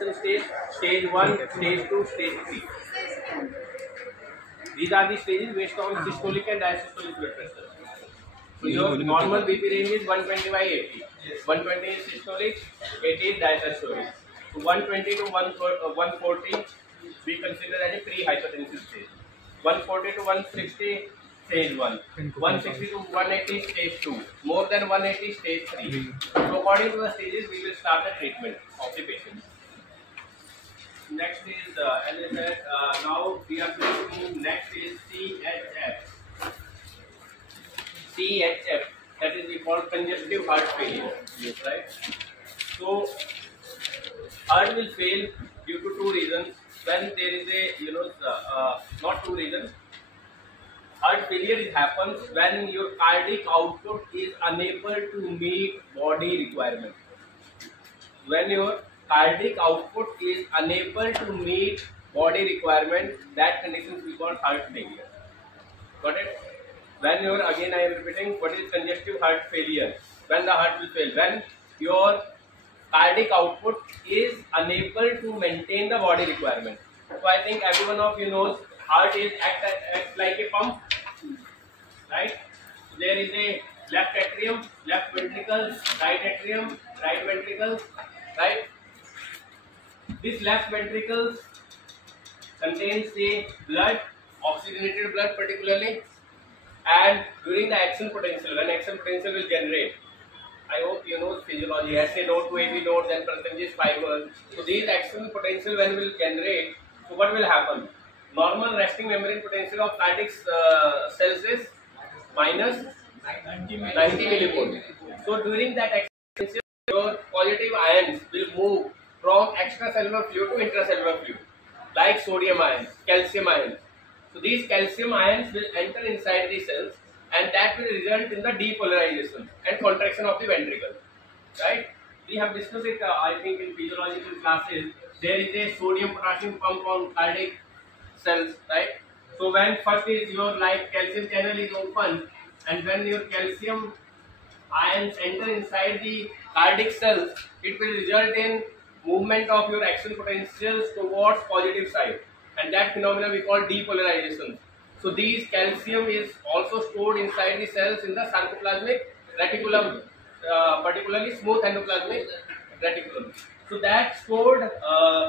hypertension stage, stage 1, stage 2, stage 3. These are the stages based on systolic and diastolic blood pressure. So your normal BP range is 120 by 80. 120 is systolic, 80 is diastolic. So 120 to 140 we consider as a pre-hypertensive stage. 140 to 160 stage 1. 160 to 180 stage 2. More than 180 stage 3. So according to the stages we will start the treatment of the patient. Next is, as I said, now we are going to move. Next is CHF. CHF, that is we call congestive heart failure, right? So heart will fail due to two reasons. When there is a, not two reasons. Heart failure happens when your cardiac output is unable to meet body requirement. When your cardiac output is unable to meet body requirement, that condition we call heart failure. Got it? When your, again I am repeating, what is congestive heart failure? When the heart will fail, when your cardiac output is unable to maintain the body requirement. So I think every one of you knows heart is act like a pump, right? So there is a left atrium, left ventricle, right atrium, right ventricle, right? This left ventricle contains the blood, oxygenated blood particularly, and during the action potential, when action potential will generate, I hope you know physiology, SA node to AV node, then percentage fibers. So these action potential when will generate, so what will happen? Normal resting membrane potential of cardiac cells is minus 90 millivolt. So during that action potential, your positive ions will move from extracellular fluid to intracellular fluid, like sodium ions, calcium ions. So these calcium ions will enter inside the cells, and that will result in the depolarization and contraction of the ventricle, right? We have discussed it, I think, in physiological classes. There is a sodium potassium pump on cardiac cells, right? So when first is your like calcium channel is open, and when your calcium ions enter inside the cardiac cells, it will result in movement of your action potentials towards positive side, and that phenomenon we call depolarization. So these calcium is also stored inside the cells in the sarcoplasmic reticulum, particularly smooth endoplasmic reticulum. So that stored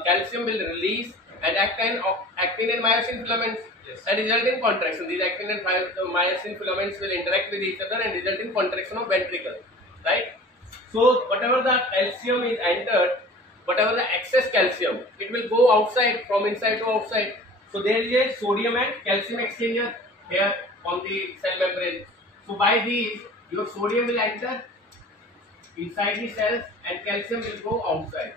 calcium will release and actin and myosin filaments, and result in contraction. These actin and myosin filaments will interact with each other and result in contraction of ventricle, right? So whatever the calcium is entered, whatever the excess calcium, it will go outside, from inside to outside. So there is a sodium and calcium exchanger here on the cell membrane. So by these, your sodium will enter inside the cells and calcium will go outside.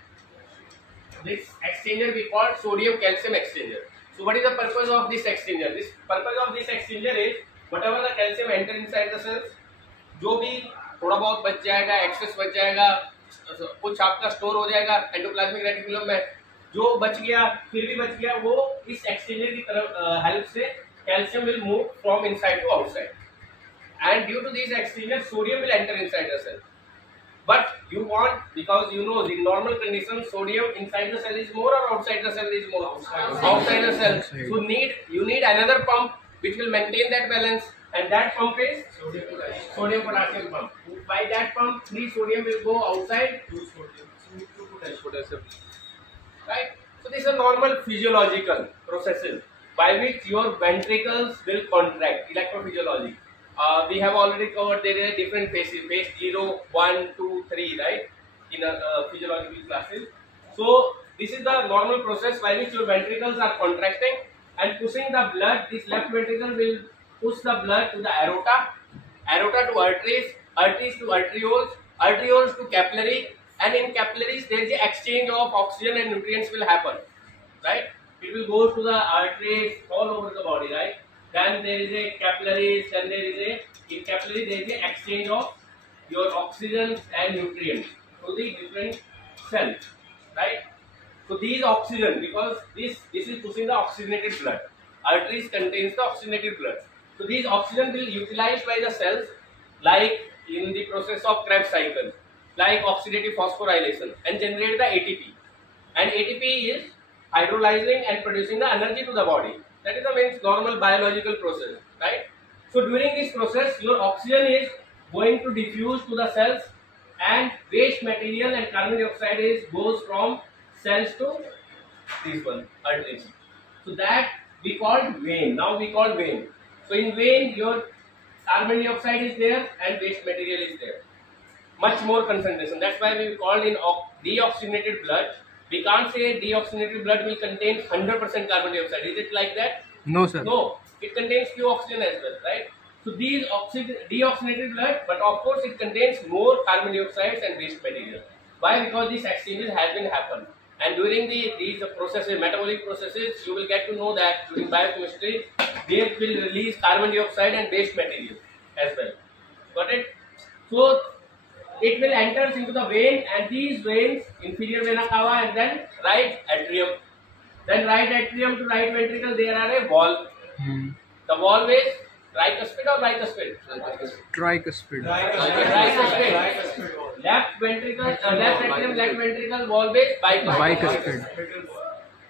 This exchanger we call sodium calcium exchanger. So what is the purpose of this exchanger? This purpose of this exchanger is whatever the calcium enter inside the cells, जो भी थोड़ा बहुत बच जाएगा, access बच जाएगा, कुछ आपका स्टोर हो जाएगा एंडोप्लाज्मिक रेटिकुलम में, जो बच गया फिर भी बच गया, वो इस एक्सचेंजर की तरफ हेल्प से calcium will move from inside to outside, and due to this exchanger sodium will enter inside the cell. But you want, because you know in normal conditions sodium inside the cell is more or outside the cell is more? Outside the cell. So you need another pump which will maintain that balance, and that pump is sodium potassium pump. By that pump, 3 sodium will go outside, 2 potassium. Right? So these are normal physiological processes by which your ventricles will contract. Electrophysiology. We have already covered there are different phases, phase 0, 1, 2, 3, right, in physiological classes. So this is the normal process by which your ventricles are contracting and pushing the blood. This left ventricle will push the blood to the aorta, aorta to arteries, arteries to arterioles, arterioles to capillary, and in capillaries there is the exchange of oxygen and nutrients will happen, right? It will go to the arteries all over the body, right? Then there is a capillaries, then there is a, in capillary there is a exchange of your oxygen and nutrients to the different cells, right? So these oxygen, because this is pushing the oxygenated blood, arteries contains the oxygenated blood. So these oxygen will utilized by the cells like in the process of Krebs cycle, like oxidative phosphorylation, and generate the ATP. and ATP is hydrolyzing and producing the energy to the body. That is the main normal biological process, right? So during this process, your oxygen is going to diffuse to the cells, and waste material and carbon dioxide goes from cells to this one, arteries. So that we called vein. Now we call vein. So in vein, your carbon dioxide is there and waste material is there. Much more concentration. That's why we called in deoxygenated blood. We can't say deoxygenated blood will contain 100% carbon dioxide. Is it like that? No, sir. No. It contains few oxygen as well, right? So these deoxygenated blood, but of course it contains more carbon dioxide and waste material. Why? Because these exchanges have been happened. And during these processes, metabolic processes, you will get to know that during biochemistry, they will release carbon dioxide and waste material as well. Got it? So it will enter into the vein, and these veins, inferior vena cava and then right atrium. Then right atrium to right ventricle, there are a valve. The valve is tricuspid or bicuspid? Tricuspid. Tricuspid. Left ventricle, left atrium, left ventricle, valve is bicuspid.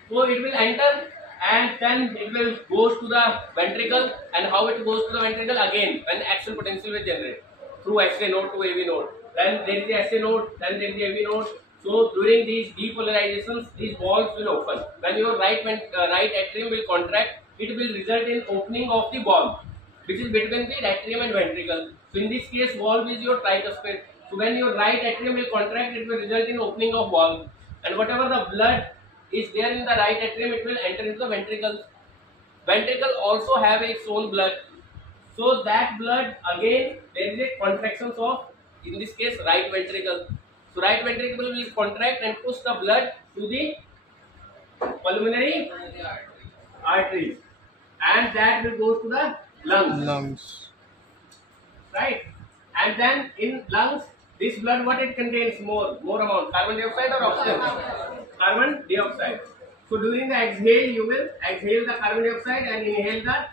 So it will enter and then it will goes to the ventricle. And how it goes to the ventricle? Again, when action potential will generate through SA node to AV node. Then there is the SA node, then there is the AV node. So during these depolarizations, these valves will open. When your right atrium will contract, it will result in opening of the valve, which is between the atrium and ventricle. So in this case, valve is your tricuspid. So when your right atrium will contract, it will result in opening of valve. And whatever the blood is there in the right atrium, it will enter into the ventricles. Ventricle also have its own blood. So that blood, again, there is a contractions of, in this case, right ventricle. So right ventricle will contract and push the blood to the pulmonary arteries, and that will go to the lungs. Right? And then in lungs, this blood, what it contains more amount, carbon dioxide or oxygen? Carbon dioxide. So during the exhale, you will exhale the carbon dioxide and inhale the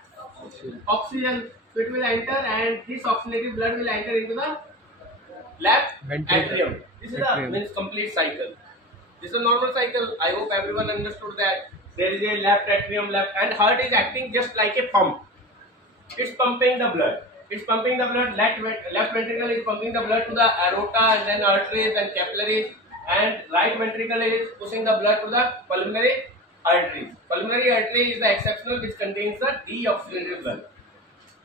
oxygen. So it will enter, and this oxygenated blood will enter into the left atrium. This is a means complete cycle. This is a normal cycle. I hope everyone understood that. There is a left atrium, and heart is acting just like a pump. It's pumping the blood. It's pumping the blood. Left ventricle is pumping the blood to the aorta and then arteries and capillaries, and right ventricle is pushing the blood to the pulmonary arteries. Pulmonary artery is the exceptional which contains the deoxygenated blood.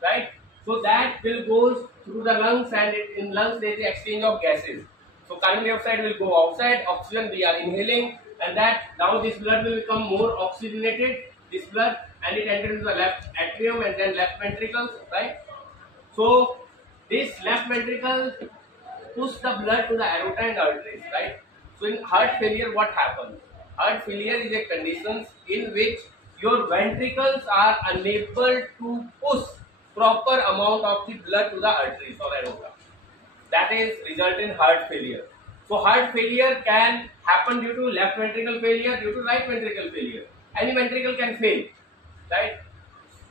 Right? So that will go through the lungs, and in lungs there is the exchange of gases. So carbon dioxide will go outside, oxygen we are inhaling, and that now this blood will become more oxygenated, this blood, and it enters into the left atrium and then left ventricles, right? So this left ventricle push the blood to the aorta and arteries, right? So in heart failure, what happens? Heart failure is a condition in which your ventricles are unable to push proper amount of the blood to the arteries or aorta. That is result in heart failure. So heart failure can happen due to left ventricle failure, due to right ventricle failure. Any ventricle can fail, right?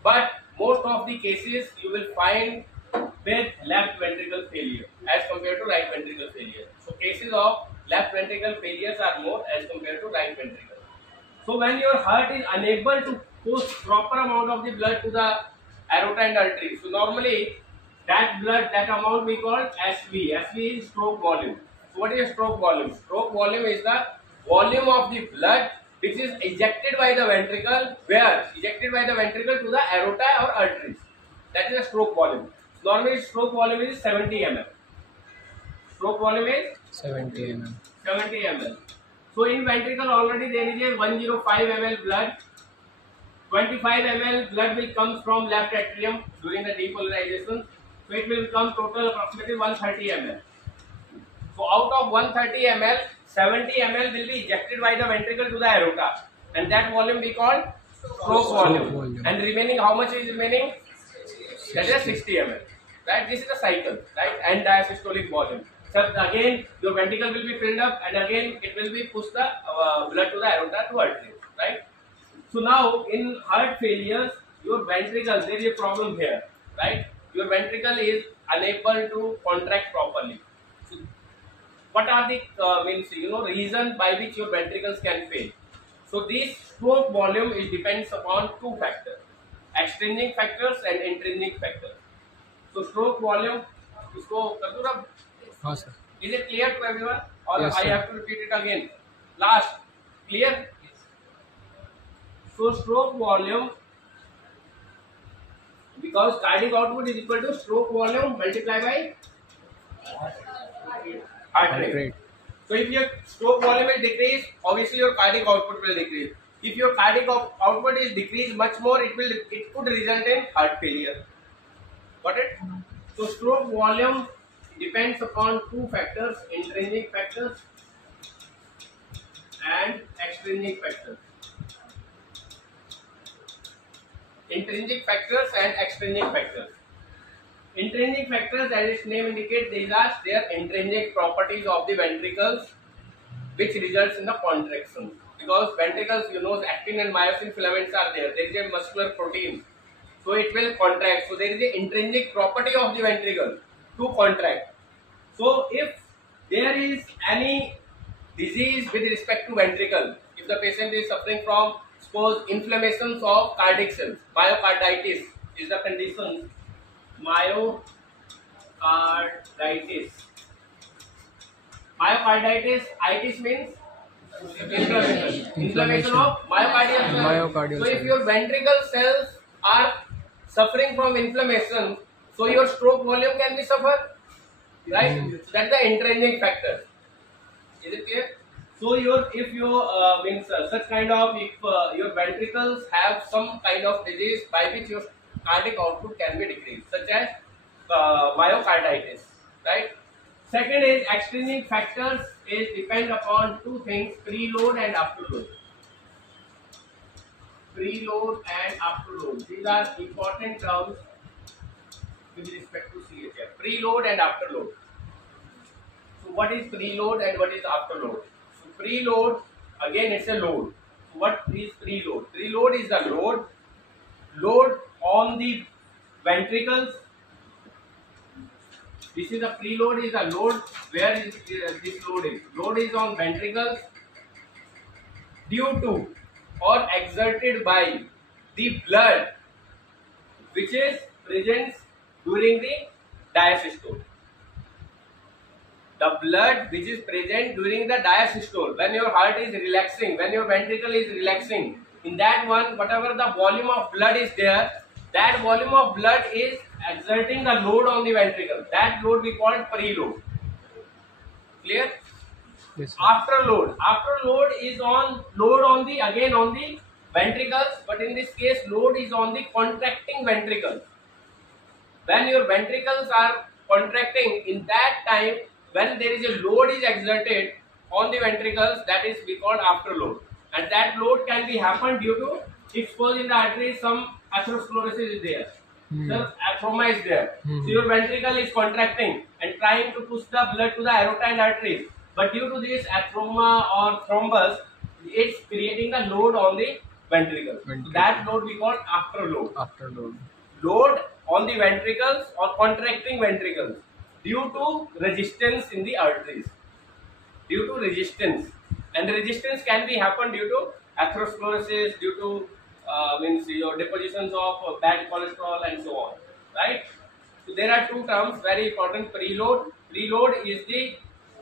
But most of the cases you will find with left ventricle failure as compared to right ventricle failure. So cases of left ventricle failures are more as compared to right ventricle. So when your heart is unable to push proper amount of the blood to the aorta and artery, so normally that blood, that amount we call SV. SV is stroke volume. So what is stroke volume? Stroke volume is the volume of the blood which is ejected by the ventricle. Where? Ejected by the ventricle to the aorta or arteries. That is a stroke volume. Normally stroke volume is 70 ml. Stroke volume is 70 ml. 70 ml. So in ventricle already there is a 105 ml blood. 25 ml blood will come from left atrium during the depolarization. So it will come total approximately 130 ml. So out of 130 ml, 70 ml will be ejected by the ventricle to the aorta, and that volume we call stroke volume. And remaining, how much is remaining? That is 60 ml. Right? This is the cycle, right? And diastolic volume. So again, your ventricle will be filled up, and again it will be push the blood to the aorta to artery, right? So now in heart failures, your ventricle, there is a problem here, right? Your ventricle is unable to contract properly. So what are the reason by which your ventricles can fail? So this stroke volume is depends upon two factors, extrinsic factors and intrinsic factors. So stroke volume, इसको कर दूँ ना? हाँ sir. Is it clear to everyone? Or Yes, I sir. have to repeat it again? Last, clear? So stroke volume, because cardiac output is equal to stroke volume multiplied by heart rate. So if your stroke volume will decrease, obviously your cardiac output will decrease. If your cardiac output is decreased much more, it could result in heart failure. Got it? So stroke volume depends upon two factors, intrinsic factors and extrinsic factors. Intrinsic factors and extrinsic factors. Intrinsic factors, as its name indicates, these are their intrinsic properties of the ventricles, which results in the contraction. Because ventricles, actin and myosin filaments are there. There is a muscular protein, so it will contract. So there is an intrinsic property of the ventricle to contract. So if there is any disease with respect to ventricle, if the patient is suffering from, suppose, inflammations of cardiac cells, myocarditis is the condition. Myocarditis. Itis means inflammation. Inflammation of myocardial cells. So if your ventricle cells are suffering from inflammation, so your stroke volume can be suffered, right? So that's the intrinsic factor. Is it clear? So if your ventricles have some kind of disease by which your cardiac output can be decreased, such as myocarditis, right? Second is extrinsic factors is depend upon two things, preload and afterload. Preload and afterload. These are important terms with respect to CHF. Preload and afterload. So what is preload and what is afterload? So preload, again it's a load. So what is preload? Preload is the load on the ventricles. This is a preload, is a load. Where is this load is? Load is on ventricles due to or exerted by the blood which is present during the diastole. The blood which is present during the diastole, when your heart is relaxing, when your ventricle is relaxing, in that one, whatever the volume of blood is there, that volume of blood is exerting the load on the ventricle. That load we call preload. Clear? Yes, sir. Afterload. Afterload is on the ventricles, but in this case load is on the contracting ventricles. When your ventricles are contracting, in that time when there is a load is exerted on the ventricles, that is we call afterload. And that load can be happen due to, if suppose in the artery some atherosclerosis is there, so atheroma is there. So your ventricle is contracting and trying to push the blood to the aorta arteries, but due to this atheroma or thrombus, it's creating the load on the ventricle. So that load we call afterload. Afterload. Load on the ventricles or contracting ventricles due to resistance in the arteries. Due to resistance, and the resistance can be happen due to atherosclerosis, due to your depositions of bad cholesterol and so on, right? So there are two terms very important. Preload. Preload is the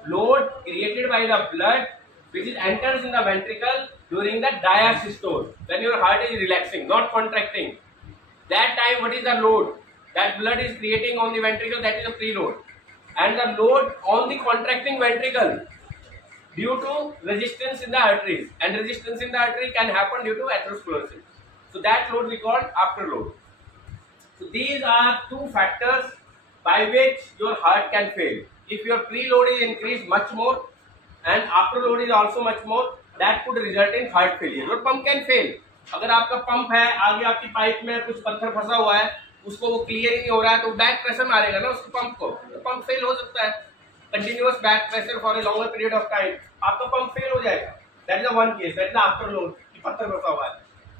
load created by the blood which is enters in the ventricle during the diastole, when your heart is relaxing, not contracting. That time, what is the load that blood is creating on the ventricle? That is a preload. And the load on the contracting ventricle due to resistance in the arteries, and resistance in the artery can happen due to atherosclerosis. So that load we call afterload. So these are two factors by which your heart can fail. If your preload is increased much more and afterload is also much more, that could result in heart failure. Your pump can fail. अगर आपका pump है, आगे आपकी pipe में कुछ पत्थर फंसा हुआ है, उसको वो क्लियर ही नहीं हो रहा है, तो बैक प्रेशर मारेगा ना उसको पंप को, तो पंप फेल हो सकता है. Continuous back pressure for a longer period of time, आपका पंप फेल हो जाएगा. That is the one case, that is the afterload कि पत्थर फंसा हुआ है.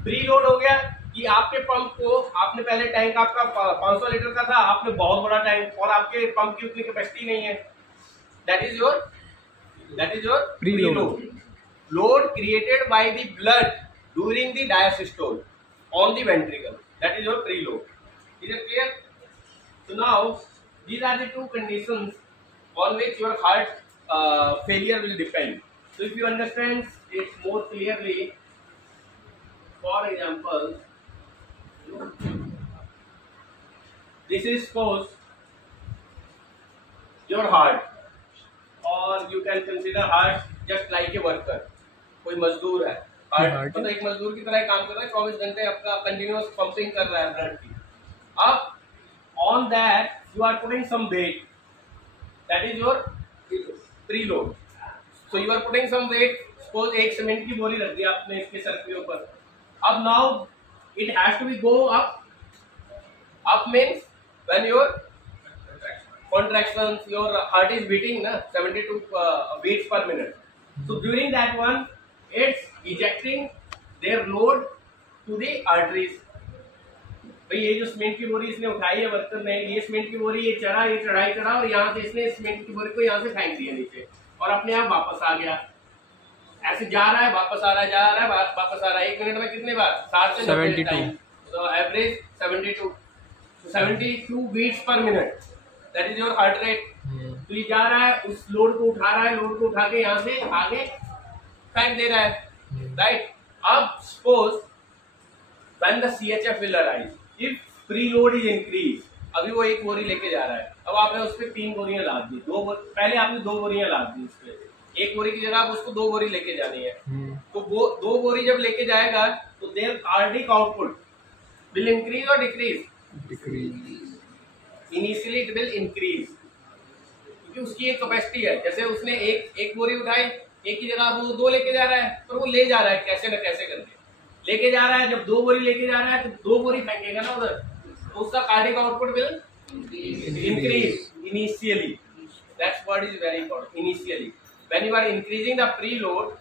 प्रीलोड हो गया कि आपके पंप को, आपने पहले टैंक आपका 500 लीटर का था, आपने बहुत बड़ा टैंक, और आपके पंप की उतनी कैपेसिटी नहीं है, that is your That is your Preload. preload. Load created by the blood during the diastole on the ventricle. That is your preload. Is it clear? So now these are the two conditions on which your heart failure will depend. So if you understand it more clearly, for example, this is suppose your heart, or you can consider heart just like a worker. कोई मजदूर है, heart मतलब एक मजदूर की तरह काम कर रहा है, 24 घंटे आपका कंटिन्यूअस पंपिंग कर रहा है ब्लड की. अब on that you are putting some weight, that is your preload. So you are putting some weight. Suppose एक सीमेंट की बोरी रख दी आपने इसके सर के ऊपर. अब now it has to be go up. Up means when your contractions, your heart is beating na 72 beats per minute. So during that one, it's ejecting their load to the arteries. भाई ये जो cement की बोरी इसने उठाई है worker ने, ये सीमेंट की बोरी ये चढ़ा और यहाँ से इसने सीमेंट की बोरी को यहाँ से फेंक दिया नीचे और अपने आप वापस आ गया. ऐसे जा रहा है, वापस आ रहा है, जा रहा है, वापस आ रहा है. 1 मिनट में कितने बार? 60 से 90 टाइम. तो average 72. 72 beats per minute. That is your heart rate. तो ये जा रहा है, उस लोड को उठा रहा है, लोड को उठा के यहाँ से आगे फेंक दे रहा है. राइट. अब suppose when the CHF will arise, if preload is increased, अभी वो एक बोरी लेके जा रहा है. अब आपने उस पर 3 बोरियां लाद दी. पहले आपने 2 बोरियां लाद दी उस पर. एक बोरी की जगह आप उसको 2 बोरी लेके जानी है. तो वो 2 बोरी जब लेके जाएगा तो their cardiac output will increase or decrease? Initially it will increase, क्योंकि उसकी एक कैपेसिटी है. जैसे उसने एक बोरी उठाई, एक की जगह वो 2 लेके जा रहा है, पर वो ले जा रहा है कैसे न कैसे करके लेके जा रहा है. जब 2 बोरी लेके जा रहा है तो 2 बोरी फेंकेगा ना उधर, तो उसका cardiac output will increase initially. That's what is very important. Initially, when you are increasing the preload,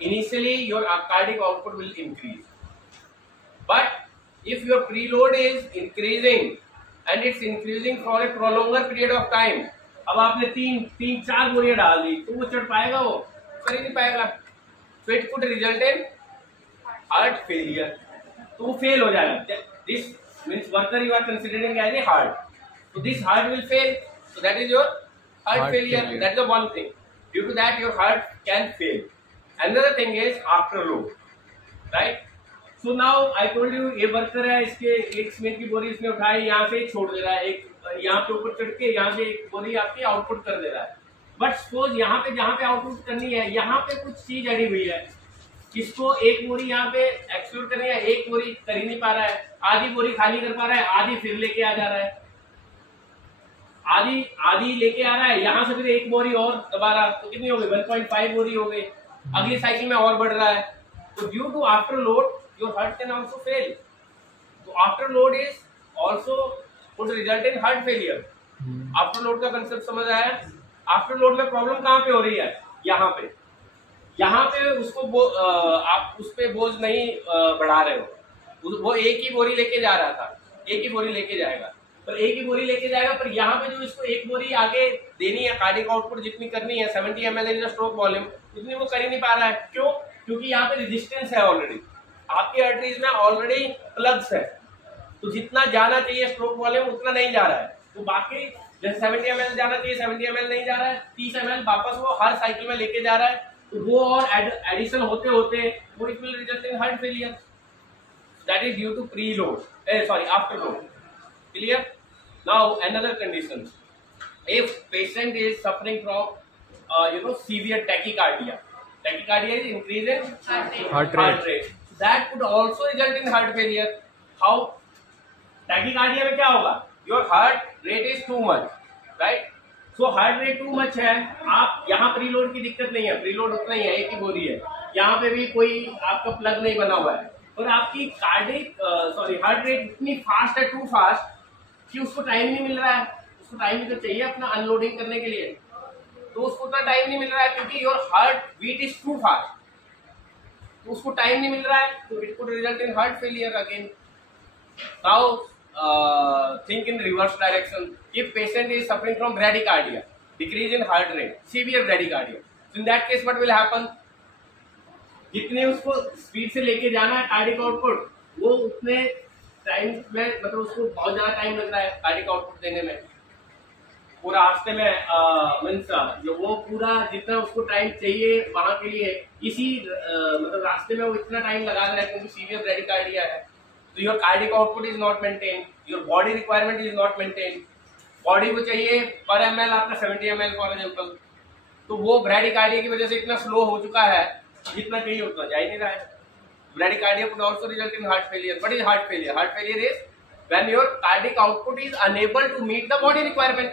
initially your cardiac output will increase. But if your preload is increasing and it's increasing for a prolonged period of time, अब आपने 3-4 बोरियां डाल दी, तो वो चढ़ पाएगा? वो चढ़ ही नहीं पाएगा. So it could result in heart failure. तो वो फेल हो जाएगा. This means worker you are considering as a heart. So this heart will fail. So that is your heart failure. That's the one thing. Due to that your heart can fail. Another thing is afterload. Right? So now I told you ये worker है, इसके एक cement की बोरी इसने उठाई, यहाँ से छोड़ दे रहा है, एक यहाँ पे ऊपर चढ़ के यहाँ से एक बोरी आपकी आउटपुट कर दे रहा है. बट सपोज यहाँ पे जहाँ पे आउटपुट करनी है, यहाँ पे कुछ चीज अड़ी हुई है, इसको एक बोरी यहाँ पे एक्सक्लूड करनी है, एक बोरी कर ही नहीं पा रहा है, आधी बोरी खाली कर पा रहा है, आधी फिर लेके आ जा रहा है, आधी लेके आ रहा है, यहाँ से फिर एक बोरी और दोबारा, तो कितनी हो गई? 1.5 बोरी हो गई. अगली साइकिल में और बढ़ रहा है. तो due to afterload your heart can also fail. So afterload is also would result in heart failure. Afterload का कंसेप्ट समझ आया? आफ्टरलोड में प्रॉब्लम कहाँ पे हो रही है? यहाँ पे उसको आप उस पे बोझ नहीं बढ़ा रहे हो. वो एक ही बोरी लेके जा रहा था, एक ही बोरी लेके जाएगा, पर यहाँ पे जो इसको एक बोरी आगे देनी है, कार्डिक आउटपुट जितनी करनी है 70 ml इन स्ट्रोक वॉल्यूम, उतनी वो कर ही नहीं पा रहा है. क्यों? क्योंकि यहाँ पे रेजिस्टेंस है ऑलरेडी. आपकी आर्टरीज में ऑलरेडी प्लग्स है, तो जितना जाना चाहिए स्ट्रोक वॉल्यूम उतना नहीं जा रहा है. तो बाकी जैसे 70 ml जाना चाहिए 70 ml नहीं जा रहा है, 30 ml वापस वो हर साइकिल में लेके जा रहा है. तो वो और एडिशन होते होते वो it will result in heart failure. That is due to afterload. Clear? Now another condition, if patient is suffering from severe tachycardia. Tachycardia is increase in heart rate. That could also result in heart failure. How? Tachycardia में क्या होगा? Your heart rate is too much, right? So heart rate too much है. आप यहाँ preload की दिक्कत नहीं है, preload उतना ही है, एक ही बोरी है. यहाँ पे भी कोई आपका प्लग नहीं बना हुआ है, और आपकी हार्ट रेट इतनी फास्ट है, टू फास्ट, कि उसको टाइम नहीं मिल रहा है. उसको टाइम भी तो चाहिए अपना अनलोडिंग करने के लिए, तो उसको उतना टाइम नहीं मिल रहा है क्योंकि your heart beat is too fast. तो उसको टाइम नहीं मिल रहा है, तो it could result in heart failure again. Now think in reverse direction. If patient is suffering from bradycardia, decrease in heart rate, severe bradycardia. So in that case what will happen? जितने उसको speed से लेके जाना है cardiac output, वो उतने time में, मतलब उसको बहुत ज्यादा टाइम लग रहा है कार्डिक आउटपुट देने में। पूरा रास्ते में मीन्स जो वो पूरा जितना उसको टाइम चाहिए वहां के लिए, इसी मतलब रास्ते में वो इतना टाइम लगा रहा है क्योंकि सीवियर ब्रेडिकार्डिया है। तो your cardiac output is not maintain, your body requirement is not maintain. Body को चाहिए पर ml आपका 70 ml फॉर एग्जाम्पल, तो वो ब्रेडिकार्डिया की वजह से इतना स्लो हो चुका है, जितना चाहिए उतना जा ही नहीं रहा है। Bradycardia could also result in heart failure. What is heart failure? Heart failure is when your cardiac output is unable to meet the body requirement.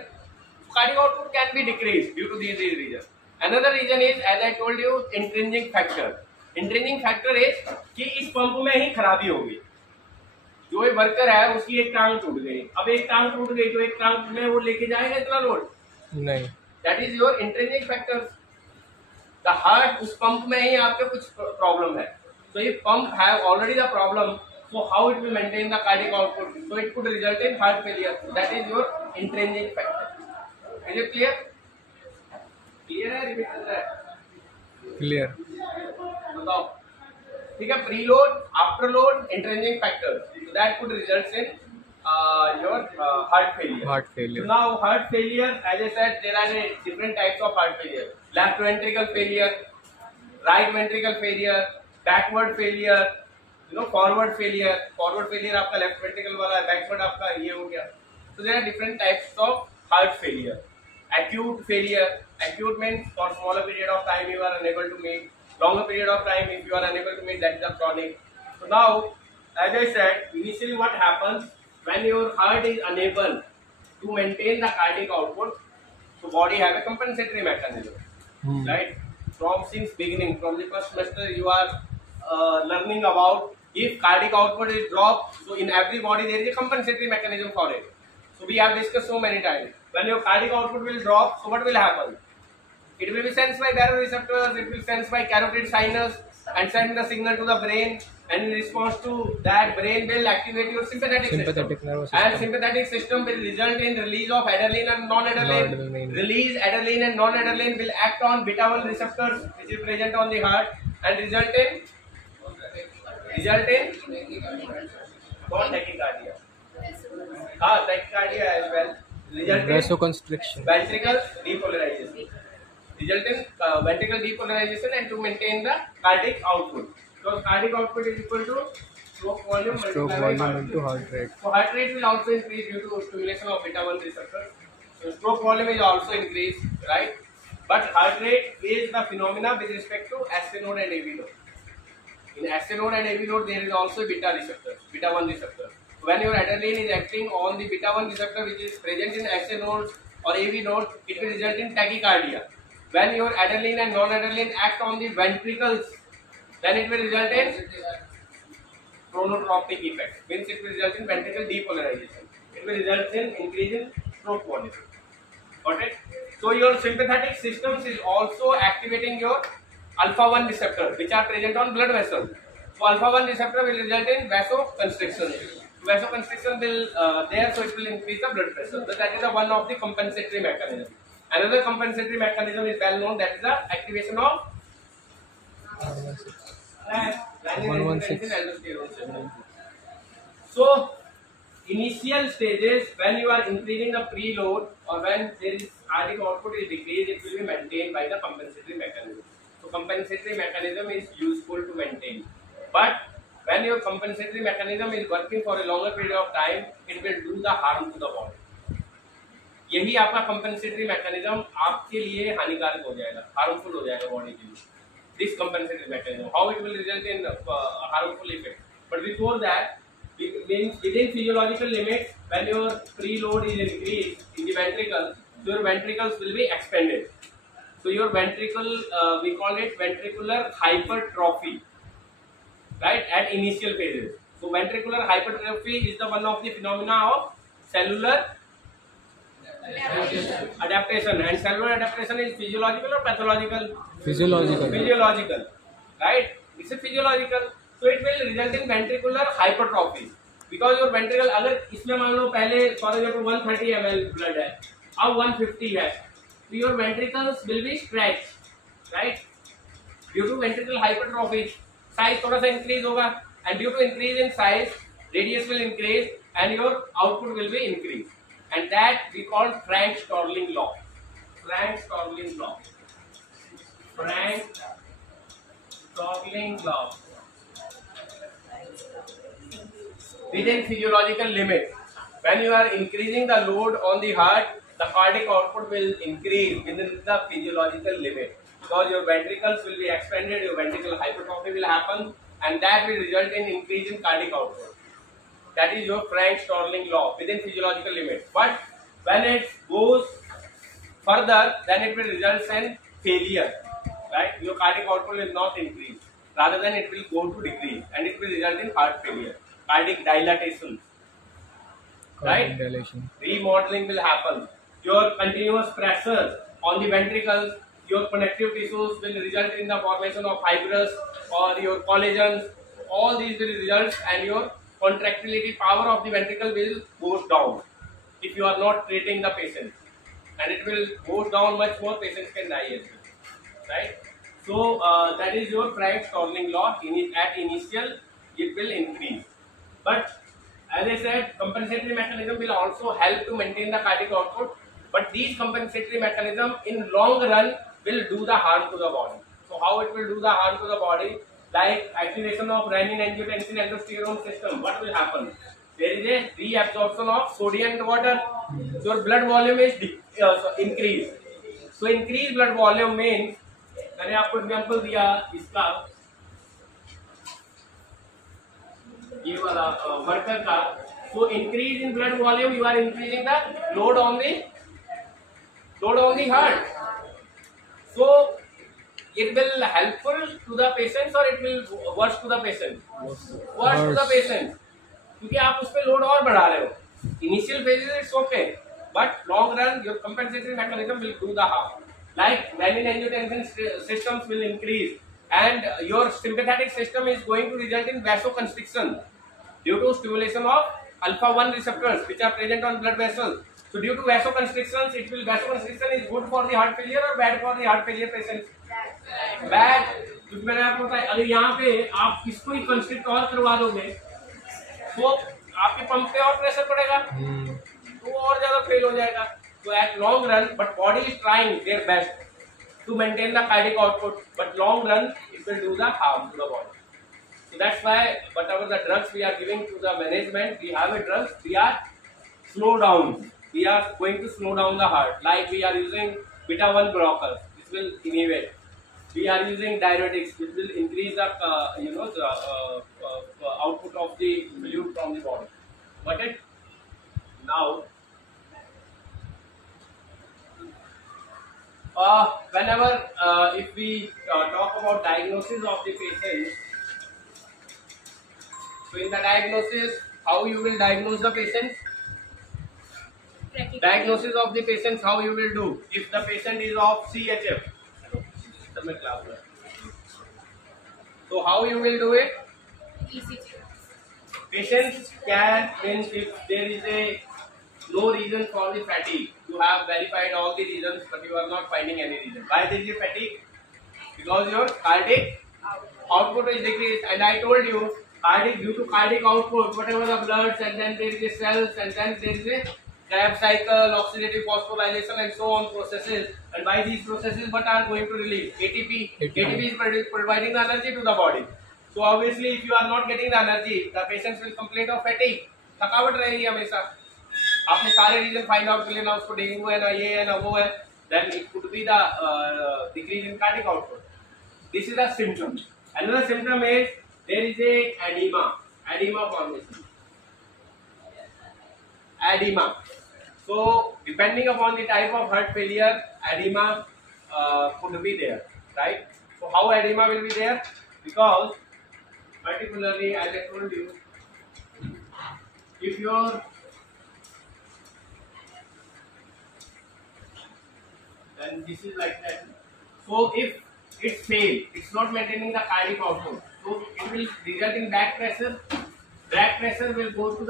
Cardiac output can be decreased due to these reasons. Another reason is, as I told you, intrinsic factor. Intrinsic factor is कि इस pump में ही खराबी होगी। जो ये worker है उसकी एक टांग टूट गई, अब एक टांग टूट गई तो एक टांग में वो लेके जाएगा इतना लोड नहीं। That is your intrinsic factor. The heart, उस पंप में ही आपके कुछ प्रॉब्लम है, so if pump have already the problem, so how it will maintain the cardiac output? So it could result in heart failure. That is your intrinsic factor. Is it clear? Clear है? Repeat कर रहा है? Clear. बताओ। ठीक है, preload, afterload, intrinsic factor. So that could result in your heart failure. Heart failure. So now heart failure, as I said, there are different types of heart failure. Left ventricle failure, right ventricle failure, backward failure, forward failure. Forward failure आपका left ventricle वाला है, backward आपका ये हो गया. So there are different types of heart failure. Acute failure. Acute means for smaller period of time you are unable to meet. Longer period of time if you are unable to meet, that is the chronic. So now, as I said, initially what happens when your heart is unable to maintain the cardiac output, so body have a compensatory mechanism, right? From since beginning, from the first semester, you are learning about if cardiac output is dropped, so in every body there is a compensatory mechanism for it. So we have discussed so many times. When your cardiac output will drop, so what will happen? It will be sensed by baroreceptors, it will sense by carotid sinus and send the signal to the brain, and in response to that, brain will activate your sympathetic system. Nervous system. And sympathetic system will result in release of adrenaline and non-adrenaline. Release adrenaline and non-adrenaline will act on beta-1 receptors which is present on the heart and result in tachycardia. Tachycardia as well. Result in vasoconstriction. Ventricle depolarization. Result in ventricle depolarization and to maintain the cardiac output. So cardiac output is equal to stroke volume into heart rate. So heart rate will also increase due to stimulation of beta-1 receptors. So stroke volume is also increased, right? But heart rate is the phenomena with respect to SA node and AV node. In SA node and AV node there is also beta receptor, beta-1 receptor. When your adrenaline is acting on the beta-1 receptor which is present in SA nodes or AV node, it will result in tachycardia. When your adrenaline and non-adrenaline act on the ventricles, then it will result in chronotropic effect. Means it will result in ventricle depolarization. It will result in increase in stroke volume. Got it? So your sympathetic systems is also activating your alpha-1 receptor, which are present on blood vessels. So alpha-1 receptor will result in vasoconstriction. Vasoconstriction will there, so it will increase the blood pressure. So that is the one of the compensatory mechanism. Another compensatory mechanism is well known, that is the activation of 116. So initial stages, when you are increasing the preload or when there is cardiac output is decreased, it will be maintained by the compensatory mechanism. So compensatory mechanism is useful to maintain. But when your compensatory mechanism is working for a longer period of time, it will do the harm to the body. यही आपका compensatory mechanism आपके लिए हानिकारक हो जाएगा, harmful हो जाएगा body के लिए. This compensatory mechanism, how it will result in harmful effect. But before that, within physiological limits, when your preload is increased in the ventricle, so your ventricles will be expanded. So your ventricle, we call it ventricular hypertrophy, right? At initial phases. So ventricular hypertrophy is the one of the phenomena of cellular adaptation. And cellular adaptation is physiological or pathological? Physiological. Physiological, right? It's a physiological. So it will result in ventricular hypertrophy. Because your ventricle, अगर इसमें मान लो पहले for example 130 ml blood है, अब 150 है, so your ventricles will be stretched, right? Due to ventricular hypertrophy, size थोड़ा सा increase होगा, and due to increase in size, radius will increase and your output will be increased, and that we call Frank-Starling law. Frank-Starling law. Frank-Starling law. Within physiological limit, when you are increasing the load on the heart, the cardiac output will increase within the physiological limit, because your ventricles will be expanded, your ventricular hypertrophy will happen, and that will result in increase in cardiac output. That is your Frank-Starling law within physiological limit. But when it goes further, then it will result in failure, right? Your cardiac output will not increase, rather than it will go to decrease, and it will result in heart failure, cardiac dilatation, right? Dilation. Remodeling will happen. Your continuous pressure on the ventricles, your connective tissues will result in the formation of fibrous or your collagens. All these will result, and your contractility power of the ventricle will go down if you are not treating the patient, and it will go down much more. Patients can die as well, right? So that is your Frank-Starling law. At initial, it will increase, but as I said, compensatory mechanism will also help to maintain the cardiac output. But these compensatory mechanism in long run will do the harm to the body. So how it will do the harm to the body? Like activation of renin, angiotensin, aldosterone system. What will happen? There is a reabsorption of sodium and water. Your blood volume is increased. So increased blood volume means, मैंने आपको example दिया इसका, ये वाला worker का. So increase in blood volume, you are increasing the load on the heart. So it will helpful to the patients or it will worse to the patient? Worse to the patient, क्योंकि आप उस पे load और बढ़ा रहे हो. Initial phases it's okay, but long run your compensatory mechanism will do the harm. Like renin-angiotensin systems will increase, and your sympathetic system is going to result in vasoconstriction due to stimulation of alpha-1 receptors which are present on blood vessels. So due to vasoconstrictions, vasoconstriction is good for the heart failure or bad for the heart failure patients? Bad. क्योंकि मैंने आपको बताया, अगर यहाँ पे आप इसको ही constrict और करवा दोगे तो आपके पंप पे और प्रेशर पड़ेगा, तो और ज्यादा फेल हो जाएगा. So at long run, but body is trying their best to maintain the cardiac output, but long run it will do the harm to the body. So that's why whatever the drugs we are giving to the management, we have a drugs, we are slow down. We are going to slow down the heart. Like we are using beta-1 blockers, which will inhibit. We are using diuretics, which will increase the output of the fluid from the body. Got it? Now, whenever if we talk about diagnosis of the patient, so in the diagnosis, how you will diagnose the patient? Diagnosis of the patients, how you will do? If the patient is of CHF, so how you will do it? ECG. Patients can, means if there is a no reason for the fatigue, you have verified all the reasons but you are not finding any reason. Why there is a fatigue? Because your cardiac output is decreased, and I told you cardiac, due to cardiac output, whatever the bloods, and then there is a cells, and then there is a Krebs cycle, oxidative phosphorylation, and so on processes. And by these processes, what are going to release? ATP. ATP is providing the energy to the body. So obviously, if you are not getting the energy, the patients will complain of fatigue. थकावट रहेगी हमेशा. आपने सारे reason find out कर लेना, उसको dengue है ना, ये है ना, वो है, then it could be the decrease in cardiac output. This is a symptom. Another symptom is there is a edema formation. Edema. So depending upon the type of heart failure, edema could be there, right? So how edema will be there? Because particularly, as I told you, if your then this is like that. So if it's fail, it's not maintaining the cardiac output, so it will result in back pressure. Back pressure will go to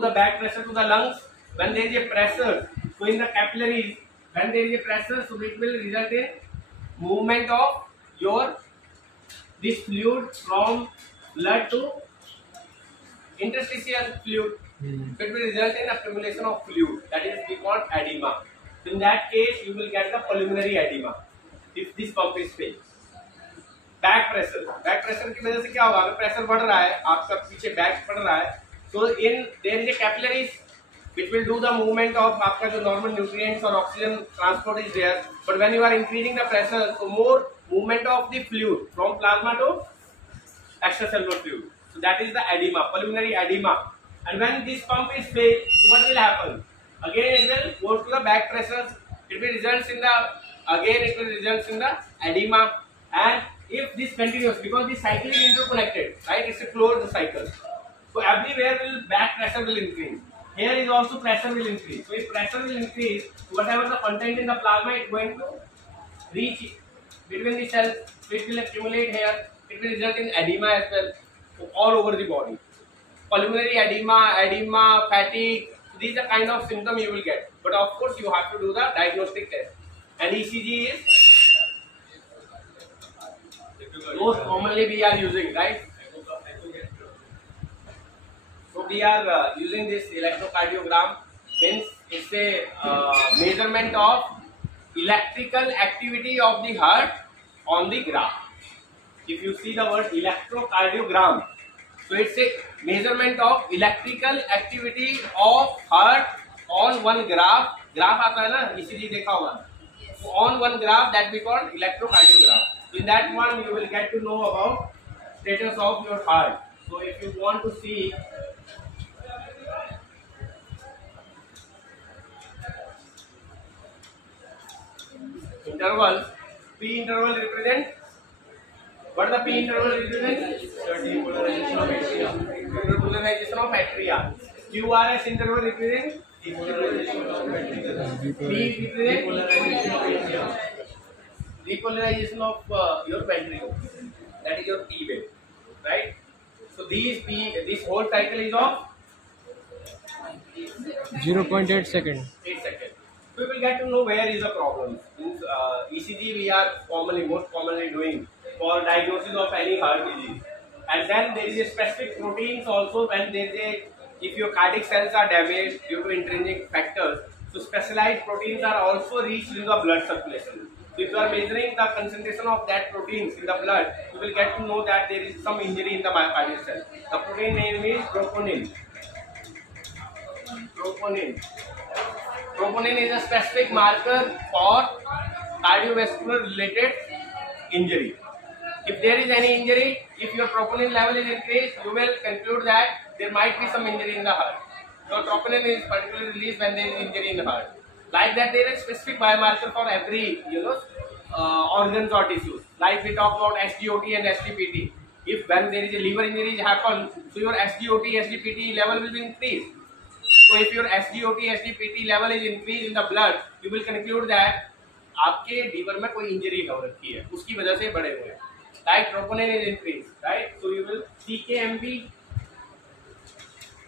the back pressure to the lungs. When there is a pressure, so in the capillaries When there is a pressure, so it will result in movement of your this fluid from blood to interstitial fluid. So it will result in accumulation of fluid. That is we call edema. So in that case, you will get the pulmonary edema if this pump is failed. Back pressure की वजह से क्या होगा? अगर pressure बढ़ रहा है, आपका पीछे बैक बढ़ रहा है, तो in their is a capillaries which will do the movement of आपका जो normal nutrients और oxygen transport is there. But when you are increasing the pressure, so more movement of the fluid from plasma to extracellular fluid. So that is the edema, pulmonary edema. And when this pump is failed, what will happen? Again it will go to the back pressure. It will results in the edema. And if this continues, because the cycle is interconnected, right? It's a closed cycle. So everywhere will back pressure will increase. Here is also pressure will increase. So if pressure will increase, whatever the content in the plasma is going to reach between the cells, it will accumulate here. It will result in edema as well, all over the body. Pulmonary edema, fatigue. These are kind of symptoms you will get. But of course, you have to do the diagnostic test. And ECG is most commonly we are using, right? So we are using this electrocardiogram. Means it's a measurement of electrical activity of the heart on the graph. If you see the word electrocardiogram, so it's a measurement of electrical activity of heart on one graph. Graph आता है ना, ECG देखा होगा. So on one graph that we call electrocardiogram. So in that one you will get to know about status of your heart. So if you want to see intervals, P interval represent what the P interval represent? Depolarization of atria. Depolarization of atria. QRS interval represent depolarization of ventricle. P represent depolarization of atria. Depolarization of your ventricle. That is your P wave, right? So this whole cycle is of 0.8 second. 8 seconds. So we will get to know where is the problem. In ECG we are most commonly doing for diagnosis of any heart disease. And then there is a specific proteins also when there is a, if your cardiac cells are damaged due to intrinsic factors, so specialized proteins are also reached in the blood circulation. So if you are measuring the concentration of that proteins in the blood, you will get to know that there is some injury in the myocardial cell. The protein name is troponin. Troponin is a specific marker for cardiovascular related injury. If there is any injury, if your troponin level is increased, you will conclude that there might be some injury in the heart. So troponin is particularly released when there is injury in the heart. Like that, there is specific biomarker for every organs or tissues. Like we talk about SGOT and SGPT. If when there is a liver injury happen, so your SGOT, SGPT level will be increased. So if your SGOT, SGPT level is increased in the blood, you will conclude that आपके liver में कोई injury हो रखी है, उसकी वजह से बढ़े हुए हैं. Like troponin is increased, right? So you will CKMB,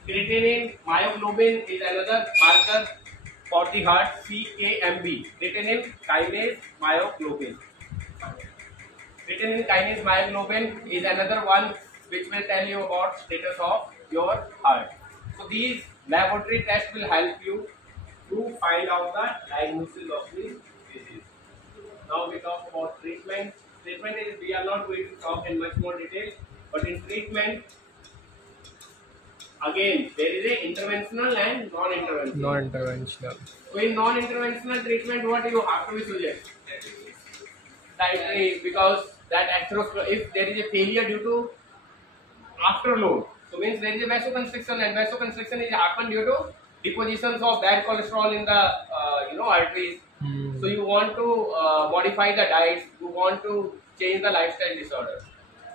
creatinine, myoglobin is another marker for the heart. CKMB, creatinine kinase myoglobin. Creatinine kinase myoglobin is another one which will tell you about status of your heart. So these laboratory tests will help you to find out the diagnosis of this disease. Now we talk about treatment. Treatment is, we are not going to talk in much more detail, but in treatment, again, there is a interventional and non-interventional. Non-interventional. So in non-interventional treatment, what you have to suggest? Dietary, because that if there is a failure due to afterload, so means there is a vasoconstriction, and vasoconstriction is happened due to depositions of bad cholesterol in the arteries. So you want to modify the diet, you want to change the lifestyle disorder.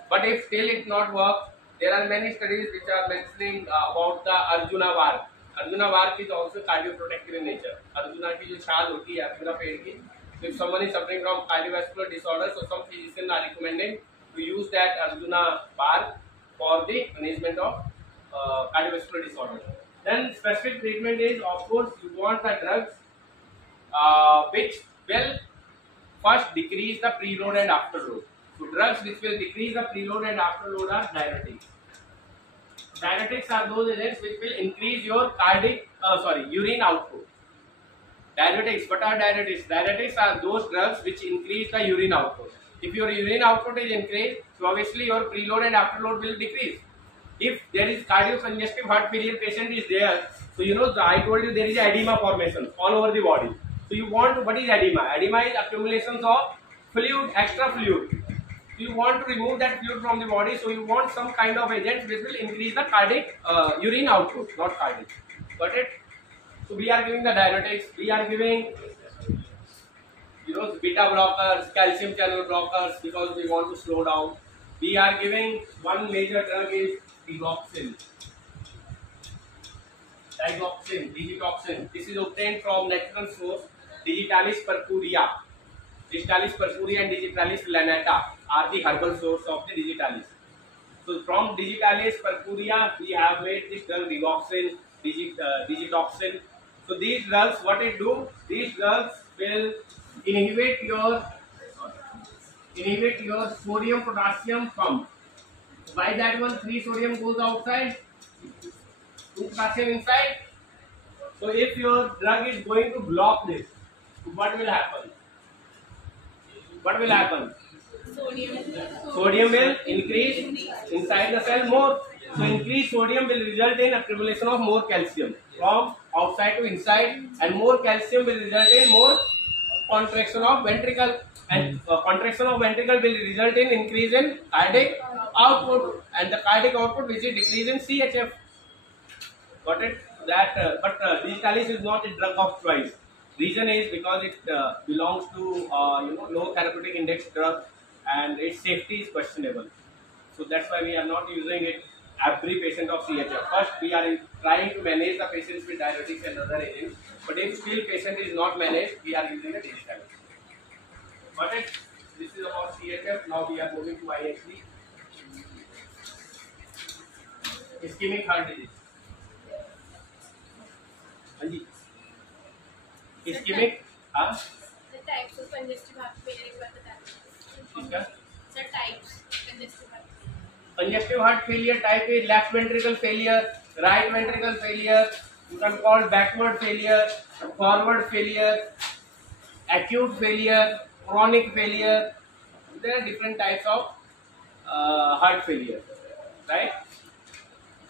But if still it not work, there are many studies which are mentioning about the Arjuna bark. Arjuna bark is also cardioprotective in nature. Arjuna की जो छाल होती है Arjuna पेड़ की, if someone is suffering from cardiovascular disorder, so some physicians are recommending to use that Arjuna bark for the management of cardiovascular disorder. Then specific treatment is, of course, you want the drugs which will first decrease the preload and afterload. So drugs which will decrease the preload and afterload are diuretics. Diuretics are those agents which will increase your urine output. Diuretics, what are diuretics? Diuretics are those drugs which increase the urine output. If your urine output is increased, so obviously your preload and afterload will decrease. If there is cardio-congestive heart failure patient is there, so I told you there is edema formation all over the body. So you want, what is edema? Edema is accumulations of fluid, extra fluid. So you want to remove that fluid from the body, so you want some kind of agent which will increase the cardiac urine output, not cardiac. Got it? So we are giving the diuretics, we are giving beta blockers, calcium channel blockers because we want to slow down. We are giving one major drug is digoxin. Digitoxin. This is obtained from natural source Digitalis purpurea. Digitalis purpurea and Digitalis lanata are the herbal source of the Digitalis. So from Digitalis purpurea we have made this drug digoxin, digitoxin. So these drugs, what it do? These drugs will inhibit your sodium potassium pump. By that one, 3 sodium goes outside, 2 potassium inside. So if your drug is going to block this, what will happen? Sodium will increase inside the cell more. So increased sodium will result in accumulation of more calcium from outside to inside, and more calcium will result in more contraction of ventricle, and contraction of ventricle will result in increase in cardiac output, and the cardiac output which is decrease in CHF. Got it? But Digitalis is not a drug of choice. Reason is because it belongs to low therapeutic index drug, and its safety is questionable. So that's why we are not using it every patient of CHF. First, we are trying to manage the patients with diuretics and other agents. But if still patient is not managed, we are using a Digitalis. Got it? This is about CHF. Now we are moving to IHD. Ischemic heart disease. Ischemic, The types of congestive heart failure is what the types congestive heart failure. Congestive heart failure type is left ventricle failure, right ventricle failure. You can call backward failure, forward failure, acute failure, chronic failure. There are different types of heart failure, right?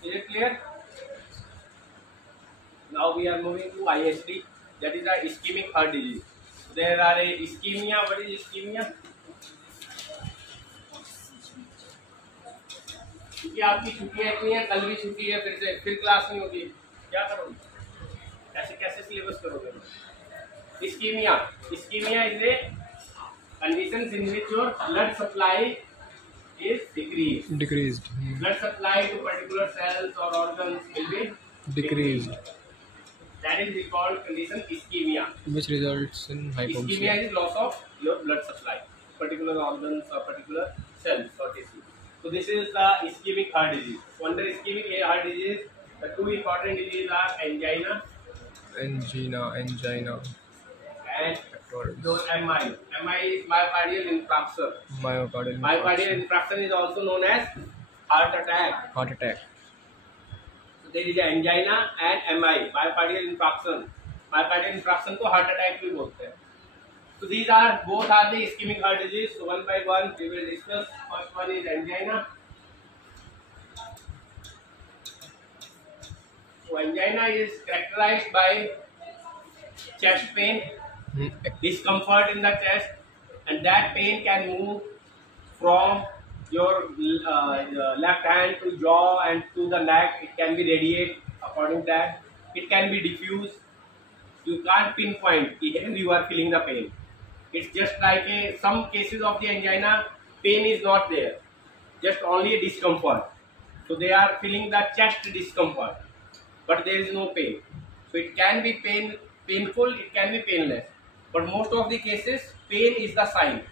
Is it clear? Now we are moving to ISD, that is a ischemic heart disease. There are a ischemia. What is ischemia? क्योंकि आपकी छुट्टियां इतनी है, कल भी छुट्टी है, फिर क्लास नहीं होगी, क्या करोगे? कैसे सिलेबस करोगे? Ischemia is a conditions in which your blood supply is decreased. Blood supply to particular cells or organs will be decreased. That is called condition ischemia, which results in hypoxia. Ischemia is loss of your blood supply, particular organs or particular cells or tissues. So this is the ischemic heart disease. So under ischemic heart disease, the two important diseases are angina and your MI. MI is myocardial infarction. Myocardial infarction is also known as heart attack. So there is angina and MI, myocardial infarction. Myocardial infarction को heart attack भी बोलते हैं. So these are both are the ischemic heart disease. So one by one we will discuss. First one is angina. So angina is characterized by chest pain, discomfort in the chest, and that pain can move from your left hand to jaw and to the neck. It can be radiate according to that. It can be diffuse. You can't pinpoint when you are feeling the pain. It's just like some cases of the angina, pain is not there, just only a discomfort. So they are feeling the chest discomfort, but there is no pain. So it can be painful, it can be painless. But most of the cases, pain is the sign.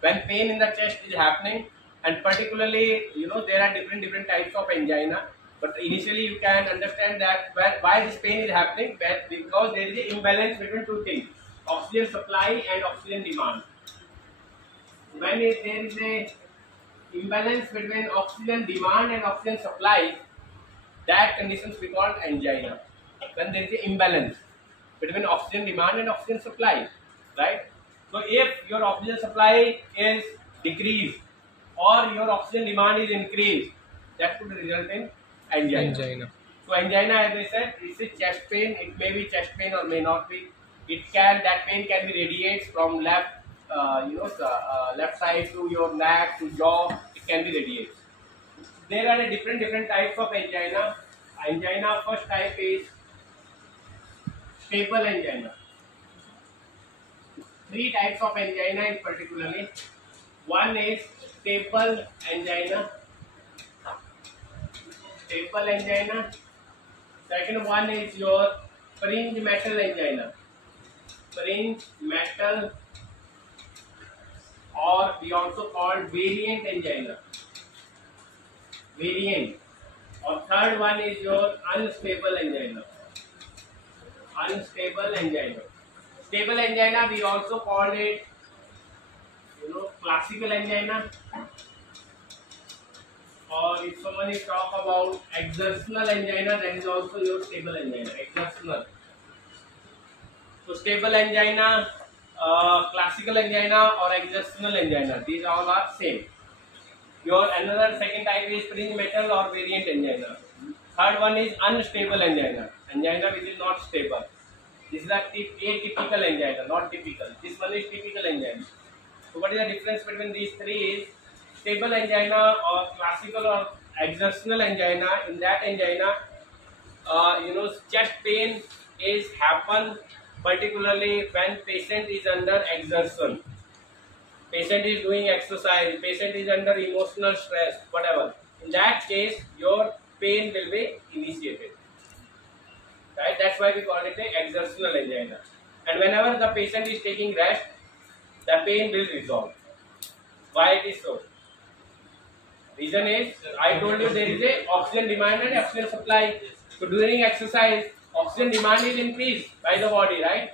When pain in the chest is happening, and particularly, there are different types of angina. But initially, you can understand that why this pain is happening, because there is an imbalance between two things. oxygen supply and oxygen demand. When there is a imbalance between oxygen demand and oxygen supply, that conditions we call angina. When there is an imbalance between oxygen demand and oxygen supply, right? So if your oxygen supply is decreased or your oxygen demand is increased, that could result in angina. So angina, as I said, it's a chest pain. It may be chest pain or may not be. That pain can be radiates from left, left side to your neck to jaw. It can be radiates. There are different types of angina. Angina, first type is staple angina. Three types of angina in particularly. One is staple angina. Staple angina. Second one is your fringe metal angina. Fringe metal, or we also call variant angina. Variant. Or third one is your unstable angina. Unstable angina. Stable angina, we also call it, classical angina. Or if someone is talk about exertional angina, that is also your stable angina. Exertional. So stable angina, classical angina, or exertional angina, these all are same. Your another second type is fringe metal or variant angina. Third one is unstable angina. Angina which is not stable. This is a atypical angina, not typical. This one is typical angina. So what is the difference between these three is stable angina or classical or exertional angina. In that angina, chest pain is happen particularly when patient is under exertion. Patient is doing exercise, patient is under emotional stress, whatever. In that case, your pain will be initiated. Right? That's why we call it a exertional angina. And whenever the patient is taking rest, the pain will resolve. Why it is so? Reason is, I told you there is a oxygen demand and oxygen supply. So during exercise, oxygen demand is increased by the body, right?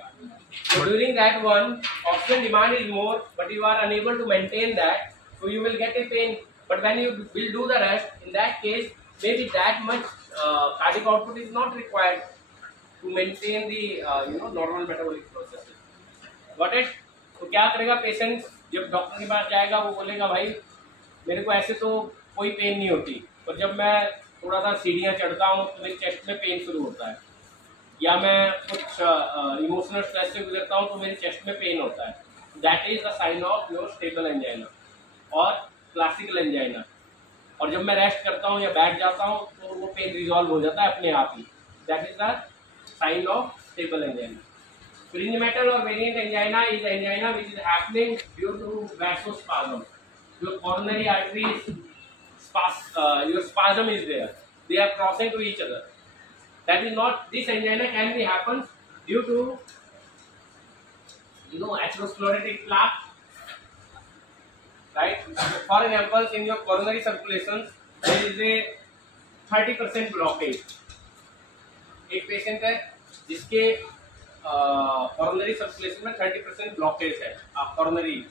So during that one, oxygen demand is more, but you are unable to maintain that, so you will get a pain. But when you will do the rest, in that case, maybe that much cardiac output is not required to maintain the normal metabolic processes. Got it? तो क्या करेगा patient? जब doctor के पास जाएगा वो बोलेगा भाई मेरे को ऐसे तो कोई पेन नहीं होती, पर जब मैं थोड़ा सा सीढ़ियाँ चढ़ता हूँ तो मेरे चेस्ट में पेन शुरू होता है, या मैं कुछ इमोशनल स्ट्रेस से गुजरता हूँ तो मेरे चेस्ट में पेन होता है. That is the sign of your stable angina और क्लासिकल एंजाइना. और जब मैं रेस्ट करता हूँ या बैठ जाता हूँ तो वो पेन रिजॉल्व हो जाता है अपने आप ही. That is the sign of stable angina. Fringe metal or variant angina is angina which is happening due to vasospasm. Your coronary arteries, your spasm is there. They are crossing to each other. That is not, this angina can be happens due to atherosclerotic plaque. Right? For example, in your coronary circulation, there is a 30% blockage. एक patient है जिसके coronary circulation में 30% blockage है. Coronary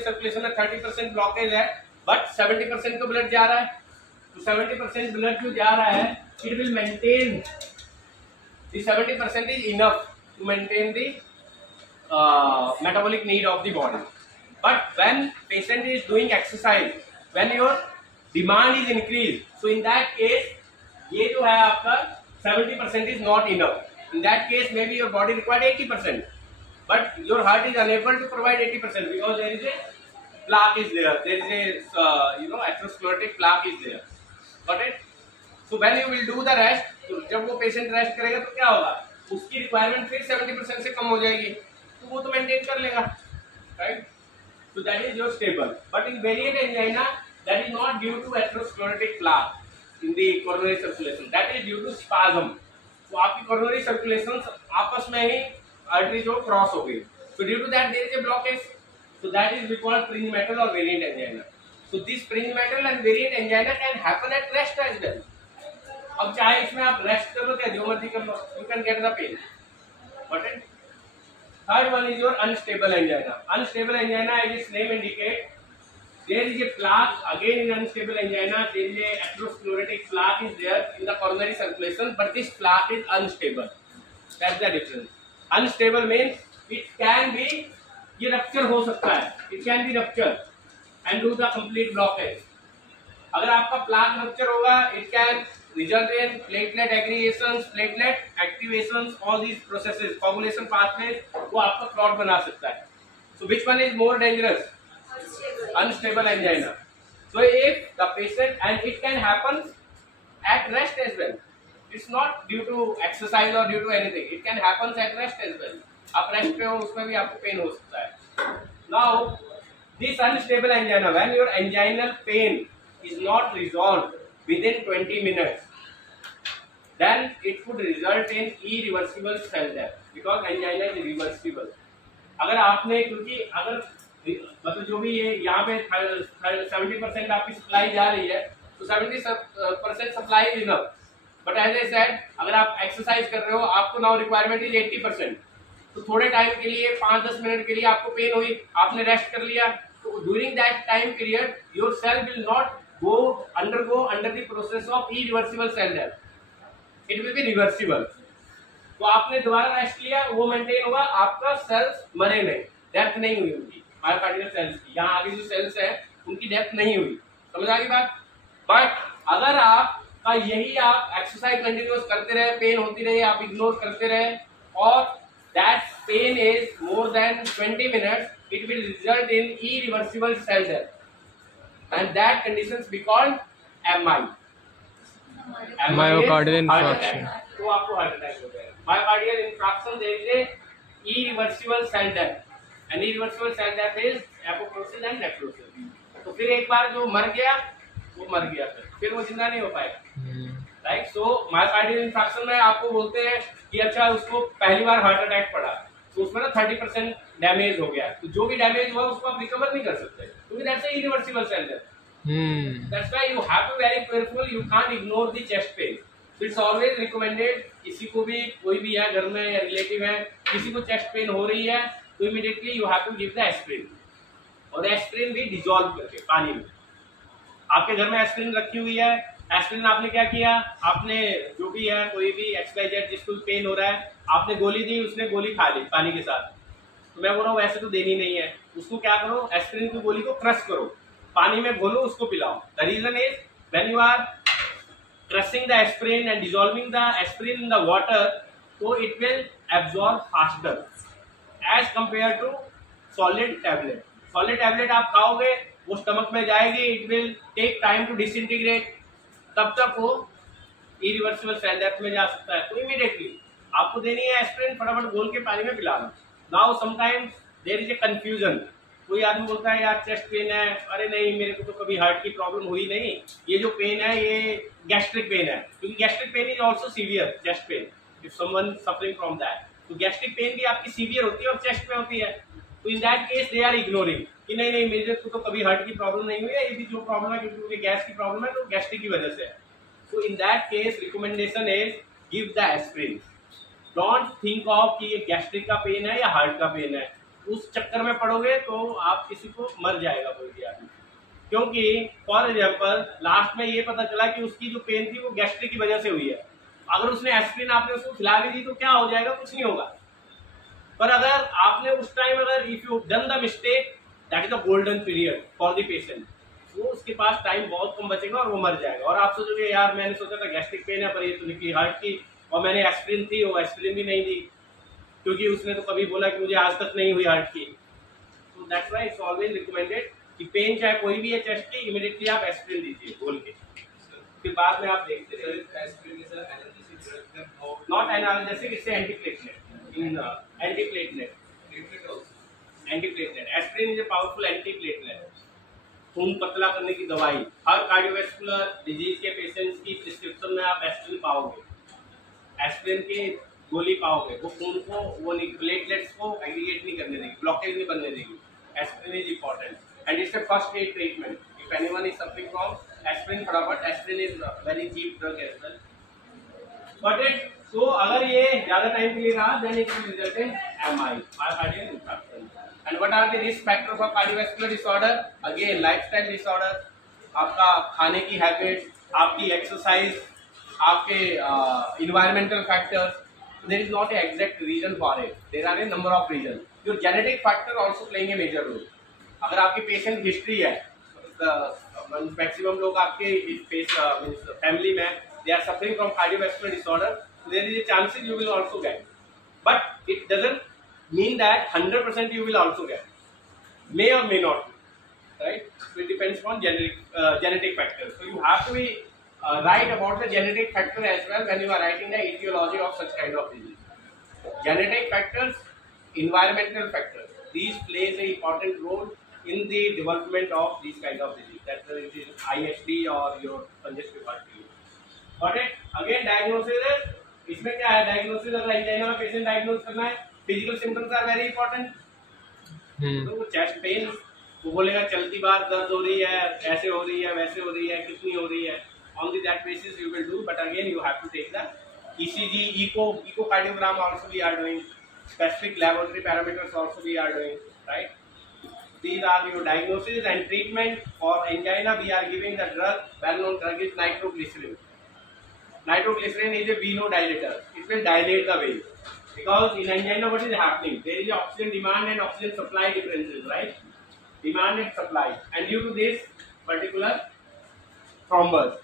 circulation में 30% blockage है, but 70% तो blood जा रहा है. तो 70% ब्लड जो जा रहा है, it will maintain the 70% is enough to maintain the metabolic need of the body. But when patient is doing exercise, when your demand is increase, so in that case ये जो है आपका 70% is not enough. In that case, maybe your body required 80%, but your heart is unable to provide 80% because there is a plaque is there. There is a atherosclerotic plaque is there. Got it? So when you will do the rest, तो जब वो patient rest करेगा तो क्या होगा? उसकी requirement फिर 70% से कम हो जाएगी, तो वो तो maintain कर लेगा, right? So that is your stable. But in variant angina, that is not due to atherosclerotic plaque in the coronary circulation. That is due to spasm. तो आपकी coronary circulation आपस में ही artery जो cross हो गई. So due to that there is a blockage. So that is we call fringe metal or variant angina. So this fringe metal and variant angina can happen at rest as well. अब चाहे इसमें आप rest करो या जो मर्जी कर लो, you can get the pain. Got it? Third one is your unstable angina. Unstable angina, as its name indicates, there is a plaque. Again, in unstable angina, there is a atherosclerotic plaque is there in the coronary circulation, but this plaque is unstable. That's the difference. Unstable means it can be, ये rupture हो सकता है. It can be rupture and do the complete blockage. अगर आपका plaque rupture होगा, it can result in platelet aggregations, platelet activations, all these processes, coagulation pathways, वो आपका clot बना सकता है. So which one is more dangerous? Unstable angina. So if the patient, and it can happen at rest as well. It's not due to exercise or due to anything. It can happen at rest as well. आप rest पे हो, उसमें भी आपको pen हो सकता है. Now this unstable angina, when your anginal pain is not resolved within 20 minutes, then it could result in irreversible cell death, because angina is reversible. अगर आपने, क्योंकि अगर मतलब जो भी ये यहाँ पे 70% आपकी सप्लाई जा रही है, तो 70% supply is enough. But as I said, अगर आप एक्सरसाइज कर रहे हो, आपको नाउ रिक्वायरमेंट इज 80%. तो थोड़े टाइम के लिए 5-10 मिनट के लिए आपको पेन हुई, आपने रेस्ट कर लिया, तो during that time period your cell will not undergo under the process of irreversible cell death. It will be reversible. तो आपने दोबारा रेस्ट लिया, वो मेंटेन होगा, आपका सेल्स मरे नहीं, डेथ नहीं हुई उनकी, मायोकार्डियल सेल्स की. यहाँ आगे जो सेल्स है उनकी डेथ नहीं हुई. समझ आ गई बात? बट अगर आपका यही आप एक्सरसाइज कंटिन्यूस करते रहे, पेन होती रही, आप इग्नोर करते रहे, और that pain is more than 20 minutes, it will result in irreversible cell death. And that conditions be called MI. Myocardial infarction. तो आपको हार्ट अटैक हो जाएगा. Myocardial infarction, there is a irreversible cell death. And irreversible cell death is apoptosis and necrosis. तो फिर एक बार जो मर गया, वो मर गया, फिर वो जिंदा नहीं हो पाएगा. राइट. सो मायोकार्डियल इंफार्क्शन में आपको बोलते हैं कि अच्छा उसको पहली बार हार्ट अटैक पड़ा, तो उसमें ना 30% डैमेज हो गया, तो जो भी डैमेज हुआ उसको आप रिकवर नहीं कर सकते, क्योंकि that's irreversible cell death. That's why you have to be very careful. You can't ignore the chest pain. So it's always recommended, किसी को भी, कोई भी है घर में या रिलेटिव है, किसी को चेस्ट पेन हो रही है, तो immediately you have to give the aspirin. और एस्पिरिन भी डिजोल्व करके पानी में. आपके घर में एस्पिरिन रखी हुई है, एस्पिरिन आपने क्या किया, आपने जो भी है, कोई भी XYZ जिसको पेन हो रहा है, आपने गोली दी, उसने गोली खा ली पानी के साथ. तो मैं बोल रहा हूँ वैसे तो देनी नहीं है, उसको क्या करो, एस्पिरिन की गोली को क्रश करो, पानी में घोलो, उसको पिलाओ. The reason is when you are crushing the aspirin and dissolving the aspirin in the water, so it will absorb faster as compared to solid tablet. Solid tablet आप खाओगे, वो स्टमक में जाएगी, it will take time to disintegrate, तब तक वो irreversible cell death में जा सकता है. तो immediately आपको देनी है एस्पिरिन, फटाफट घोल के पानी में पिलाना. Now sometimes there is a confusion. कोई आदमी बोलता है यार चेस्ट पेन है, अरे नहीं मेरे को तो कभी हार्ट की प्रॉब्लम हुई नहीं, ये जो पेन है ये गैस्ट्रिक पेन है, क्योंकि gastric pain is also severe chest pain if someone suffering from that. तो गैस्ट्रिक पेन भी आपकी सीवियर होती है और चेस्ट में होती है. तो in that case they are ignoring कि नहीं नहीं मेरे को तो कभी हार्ट की प्रॉब्लम नहीं हुई है, ये भी जो प्रॉब्लम है क्योंकि गैस की प्रॉब्लम है तो गैस्ट्रिक की वजह से है. तो in that case recommendation is give the aspirin. Don't think of कि ये गैस्ट्रिक का पेन है या हार्ट का पेन है, उस चक्कर में पड़ोगे तो आप किसी को मर जाएगा कोई भी आदमी. क्योंकि फॉर एग्जाम्पल लास्ट में ये पता चला कि उसकी जो पेन थी वो गैस्ट्रिक की वजह से हुई है. अगर उसने एस्पिरिन आपने उसको खिला दी थी तो क्या हो जाएगा, कुछ नहीं होगा. पर अगर आपने उस टाइम अगर if you done the mistake, that is the golden period for the patient. वो उसके पास टाइम बहुत कम बचेगा और वो मर जाएगा. और आप सोचोगे यार मैंने सोचा था गैस्ट्रिक पेन है, पर ये तो निकली हार्ट की, और मैंने एस्पिरिन थी, वो एस्पिरिन भी नहीं दी क्योंकि उसने तो कभी बोला कि मुझे आज तक नहीं हुई हार्ट की. तो that's why it's always recommended कि पेन चाहे कोई भी है चेस्ट की, इमीडिएटली आप एस्पिरिन दीजिए बोल के, फिर बाद में आप देखते रहिए. नॉट एनाल्जेसिक, इससे antiplatelet. Antiplatelet aspirin is a powerful antiplatelet. खून पतला करने की दवाई. हर कार्डियोवैस्कुलर डिजीज के पेशेंट्स की प्रिस्क्रिप्शन में आप एस्पिरिन पाओगे, एस्पिरिन की गोली पाओगे. वो खून को, वो प्लेटलेट्स को एग्रीगेट नहीं करने देगी, ब्लॉकेज नहीं बनने देगी. Aspirin is important and it's a first aid treatment. If anyone is suffering from aspirin, फटाफट aspirin is very cheap drug as well. Got it? तो अगर ये ज्यादा टाइम के लिए रहा then it will result in MI, myocardial infarction. And what are the risk factor for cardiovascular disorder? Again lifestyle disorder, आपका खाने की हैबिट, आपकी एक्सरसाइज, आपके environmental factors. There is not an exact reason for it. There are a number of reasons. Your genetic factor also playing a major role. अगर आपकी patient history है, maximum लोग आपके फैमिली में they are suffering from cardiovascular disorder, so there is a chances you will also get. But it doesn't mean that 100% you will also get. May or may not, right? So it depends on genetic factors. So you have to be write about the genetic factor as well when you are writing the etiology of such kind of disease. Genetic factors, environmental factors, these plays an important role in the development of these kind of disease. That's whether it is ISD or your congestive heart failure. Got it? Again, diagnosis is, इसमें क्या है? Diagnosis अगर angina में patient diagnose करना है, physical symptoms are very important. तो वो chest pain, वो बोलेगा चलती बार दर्द हो रही है, ऐसे हो रही है, वैसे हो रही है, कितनी हो रही है. On that basis you will do, but again you have to take the ECG, echocardiogram also we are doing, specific laboratory parameters also we are doing, right? These are your diagnosis and treatment. For angina we are giving the drug, well-known drug is nitroglycerin. Nitroglycerin is a venodilator. It will dilate the vein. Because in angina what is happening? There is oxygen demand and oxygen supply differences, right? Demand and supply. And due to this particular thrombus.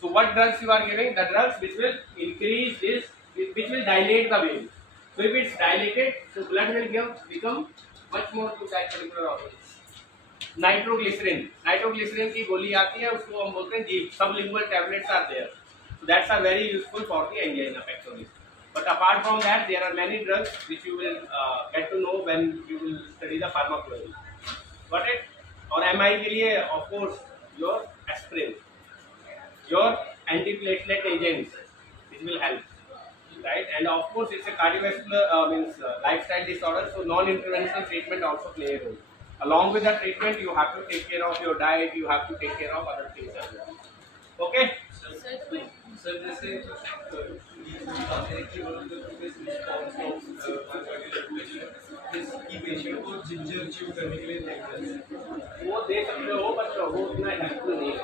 So what drugs you are giving? The drugs which will increase this, which will dilate the vein. So if it's dilated, so blood will become much more to that particular organ. Nitroglycerin. Nitroglycerin की गोली आती है, उसको हम बोलते हैं jeep. Sublingual tablets are there. So that's are very useful for the angina pectoris. But apart from that, there are many drugs which you will get to know when you will study the pharmacology. Got it? और MI के लिए of course your aspirin, your antiplatelet agents, which will help, right? And of course it's a cardiovascular lifestyle disorder, so non-interventional treatment also play a role. Along with the treatment you have to take care of your diet, you have to take care of other things as well. Okay? Sir, जैसे patient को ginger chew करने के लिए वो दे सकते हो, but वो उतना हेल्पफुल नहीं है.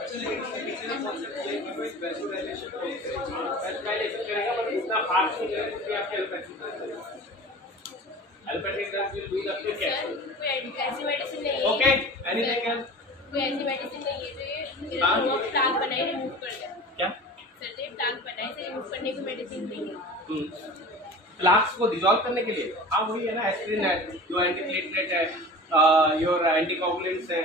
अच्छा, लेकिन उसके पीछे ना कॉन्सेप्ट ये कि कोई वैसोडाइलेशन करेगा, बट उतना फास्ट नहीं करेगा क्योंकि आपके allopathic drugs will do the quick action. कोई ऐसी मेडिसिन नहीं है. Okay, anything else? कोई ऐसी मेडिसिन नहीं है जो ये टांग बनाए रिमूव कर दे. क्या सर ये टांग बनाए से रिमूव करने की मेडिसिन नहीं है. प्लाक्स को डिसॉल्व करने के लिए? हाँ वही है ना, एस्पिरिन है, जो एंटीप्लेटलेट है, योर एंटीकोगुलेंट्स है.